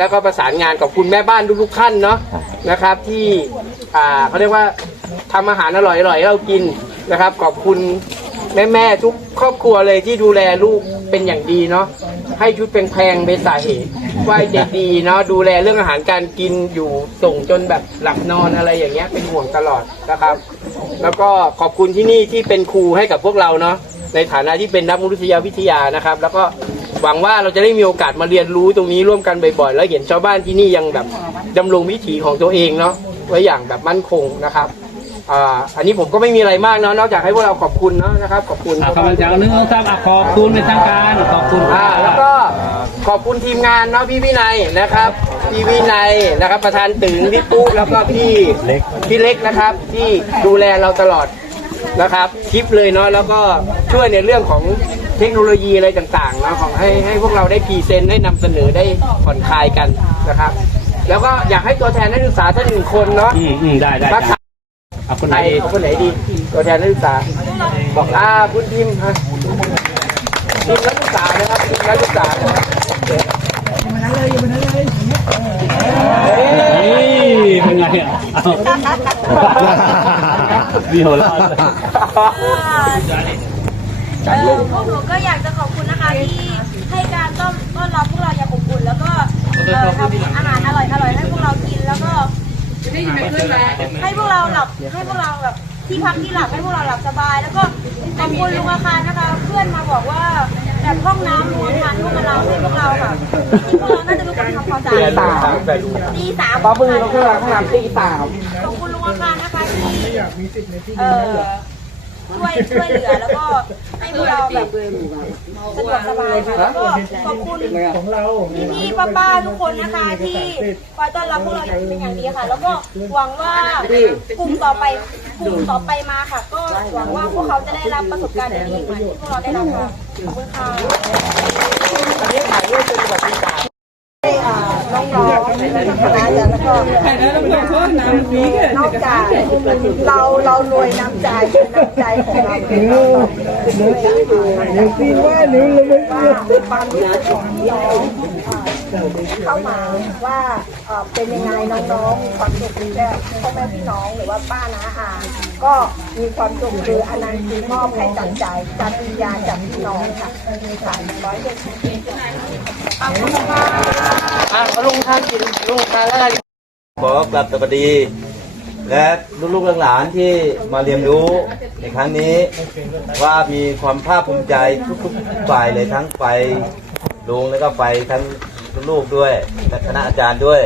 แล้วก็ประสานงานกับคุณแม่บ้านทุกๆท่านเนาะนะครับ ที่อ่าเขาเรียกว่าทำอาหารอร่อยๆให้เรากินนะครับ ขอบคุณแม่ๆทุกครอบครัวเลยที่ดูแลลูกเป็นอย่างดีเนาะให้ชุดแพงๆเป็นสาเหตุว่าเด็กดีเนาะดูแลเรื่องอาหารการกินอยู่ส่งจนแบบหลับนอนอะไรอย่างเงี้ยเป็นห่วงตลอดนะครับ แล้วก็ขอบคุณที่นี่ที่เป็นครูให้กับพวกเราเนาะในฐานะที่เป็นนักมนุษยวิทยานะครับ แล้วก็ หวังว่าเราจะได้มีโอกาสมาเรียนรู้ตรงนี้ร่วมกันบ่อยๆ แล้วเห็นชาวบ้านที่นี่ยังแบบดำรงวิถีของตัวเองเนาะไว้อย่างแบบมั่นคงนะครับอ่าอันนี้ผมก็ไม่มีอะไรมากเนาะนอกจากให้พวกเราขอบคุณเนาะนะครับ ขอบคุณอะขอบคุณจากหนึ่งสองสามอะขอบคุณเป็นทางการขอบคุณอ่าแล้วก็ขอบคุณทีมงานเนาะพี่วินัยนะครับ พี่วินัยนะครับ ประธานตึงพี่ปุ๊แล้วก็พี่เล็กพี่เล็กนะครับ ที่ดูแลเราตลอด นะครับคลิปเลยเนาะแล้วก็ช่วยในเรื่องของเทคโนโลยีอะไรต่างๆเนาะของให้ให้พวกเราได้พรีเซนต์ได้นำเสนอได้ผ่อนคลายกันนะครับ แล้วก็อยากให้ตัวแทนนักศึกษาท่านหนึ่งคนเนาะอืมอืมได้ได้มาได้ถามเอาคนใคไหนรเอาคนไหนดี ตัวแทนนักศึกษา บอกอ่าคุณทีมฮะทีมนักศึกษานะครับทีมนักศึกษานะครับนี่เป็นไงอะเอา มีหัวเราะเออพวกหนูก็อยากจะขอบคุณนะคะที่ให้การต้อนต้อนรับพวกเราอย่างอบอุ่นแล้วก็เอ่อทำอาหารอร่อยอร่อยๆให้พวกเรากินแล้วก็ให้พวกเราหลับให้พวกเราแบบที่พักที่หลับให้พวกเราหลับสบาย แล้วก็ขอบคุณลุงอาคารนะคะ เพื่อนมาบอกว่าแบบห้องน้ำลุงอาคารห้องเราให้พวกเราค่ะจริงๆพวกเราน่าจะรู้กันทำความสะอาดตาแต่ดูตีสามป้ามือเราข้างหลังข้าง หลังตีตามขอบคุณลุงอาคารนะคะที่เอ่อช่วยช่วยเหลือแล้วก็ให้พวกเราแบบสะดวกสบายค่ะแล้วก็ขอบคุณพี่พี่ป้าป้าๆทุกคนนะคะที่คอยต้อนรับพวกเราอย่างเป็นอย่างดีค่ะ แล้วก็หวังว่ากลุ่มต่อไปกลุ่มต่อไปมาค่ะ ก็หวังว่าพวกเขาจะได้รับประสบการณ์ดีๆเหมือนที่พวกเราได้รับค่ะขอบคุณค่ะ อันนี้ถ่ายรูปเป็นประวัติศาสตร์น้องๆนะ แล้วก็นอกจากเราเรารวยน้ำใจน้ำใจของเราเป็นน้องๆเดี๋ยวคิดว่าหนูเลยไม่ว่าความรู้สึกของน้องเข้ามาว่าเป็นยังไงน้องๆมีความสุขดีแค่พ่อแม่พี่น้องหรือว่าป้าน้าอาก็มีความสุขคืออนันต์คือมอบให้จากใจจากวิญญาณจากพี่น้องค่ะค่ะร้อยเปอร์เซ็นต์อะมาลงทานกินลงทานแล้วกันขอกลับสวัสดี และลูกๆหลานๆที่มาเรียนรู้ในครั้งนี้ ว่ามีความภาคภูมิใจทุกๆฝ่ายเลยทั้งฝ่ายลุงแล้วก็ฝ่ายทั้งลูกด้วยและคณะอาจารย์ด้วย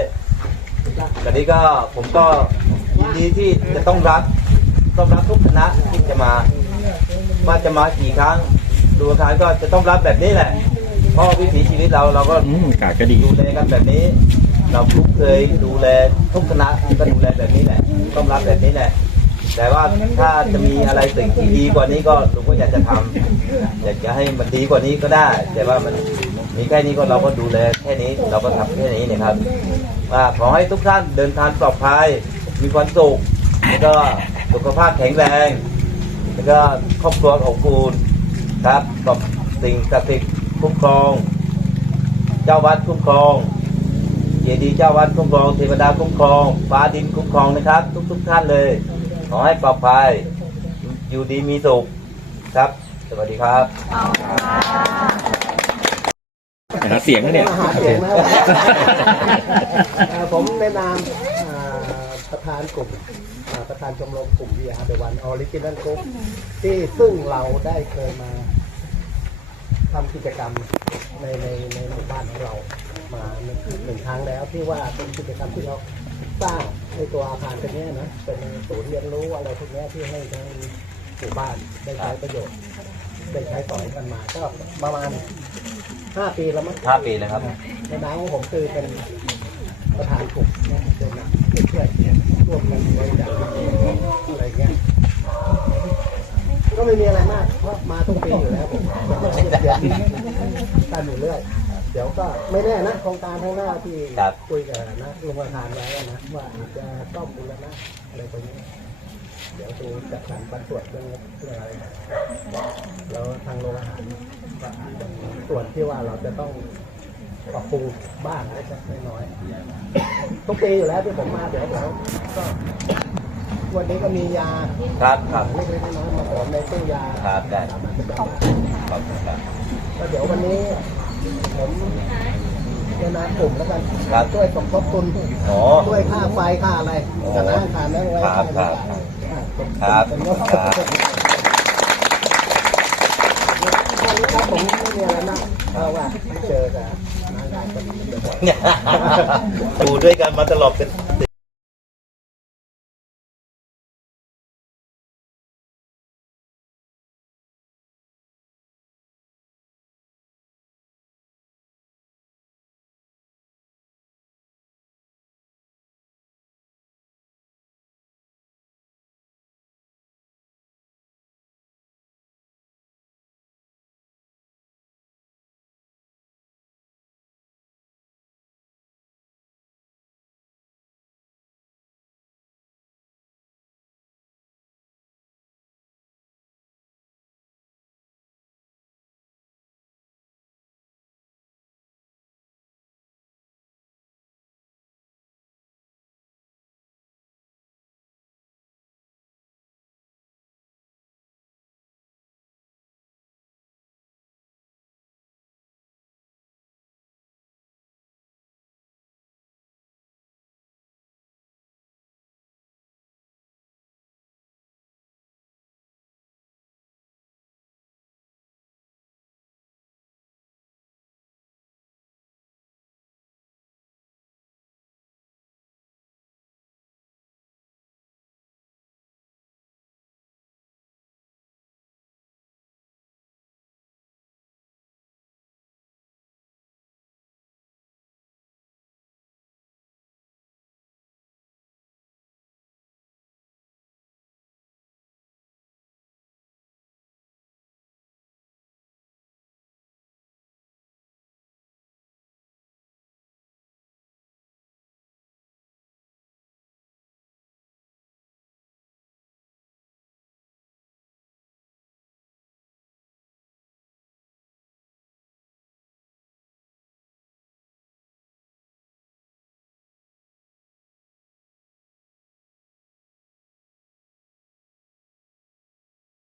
ตอนนี้ก็ผมก็ยินดีที่จะต้องรับต้องรับทุกคณะที่จะมาว่าจะมากี่ครั้งดูอาคารก็จะต้องรับแบบนี้แหละ เพราะวิถีชีวิตเราเราก็กาดก็ดี ดูแลกันแบบนี้ เราทุกเคยดูแลทุกคณะก็ดูแลแบบนี้แหละต้องรับแบบนี้แหละ แต่ว่าถ้าจะมีอะไรสิ่งที่ดีกว่านี้ก็ลุงก็อยากจะทำอยากจะให้มันดีกว่านี้ก็ได้ แต่ว่ามันมีแค่นี้ก็เราก็ดูแลแค่นี้เราก็ทำแค่นี้นะครับว่าขอให้ทุกท่านเดินทางปลอดภัยมีความสุขแล้วก็สุขภาพแข็งแรง แล้วก็ครอบครัวอบอุ่นครับกับสิ่งศักดิ์สิทธิ์ คุ้มครอง เจ้าวัดคุ้มครองเจดีย์เจ้าวัดคุ้มครองเทวดาคุ้มครอง ฟ้าดินคุ้มครองนะครับ ทุกๆท่านเลย ขอให้ปลอดภัยอยู่ดีมีสุขครับ สวัสดีครับหาเสียงนะเนี่ยหาเสียงนะเอ่อผมในนามอ่าประธานกลุ่มอ่าประธานชมรมกลุ่ม VR The One Original Group ที่ซึ่งเราได้เคยมา ทำกิจกรรมในในในหมู่บ้านของเรามาหนึ่งหนึ่งครั้งแล้วที่ว่าเป็นกิจกรรมที่เราสร้างในตัวอาคารเป็นเนี้ยนะเป็นศูนย์เรียนรู้อะไรพวกเนี้ยที่ให้ทั้งหมู่บ้านได้ใช้ประโยชน์ได้ใช้สอนกันมา ก็ประมาณห้าปีแล้วมั้งห้าปีนะครับในนามของผมคือเป็นประธานกลุ่มนะเดินหน้าเพื่อนๆร่วมกันบริจาคอะไรเงี้ยก็ไม่มีอะไรมากเพราะมาทุกปีอยู่แล้วผมเดี๋ยวตามอยู่เรื่อยเดี๋ยวก็ ไม่แน่นะโครงการข้างหน้าที่ครับ คุยกับนะลุงประธานไว้นะว่าอาจจะต้องบุรณะอะไรตรงนี้ เดี๋ยวดูจัดสรรปันส่วนเรื่องเรื่องอะไรแล้วทางโรงอาหารก็อาจจะมีส่วนที่ว่าเราจะต้องปรับปรุงบ้างเล็กๆน้อยๆทุกปีอยู่แล้วที่ผมมาเดี๋ยวเดี๋ยวก็วันนี้ก็มียาครับครับเล็กๆน้อยๆมาขอในตู้ยาครับได้ขอบคุณครับก็เดี๋ยววันนี้ ผมในนามกลุ่มแล้วกันครับช่วยสมทบทุนอ๋อ ช่วยค่าไฟค่าอะไรอ๋อค่าน้ำค่าเนื้อไว้ครับครับครับเป็นงบครับครับผมไม่มีอะไรนะเพราะว่าเจอแต่นานๆก็ดีเดี๋ยวอยู่ด้วยกันมาตลอดเป็น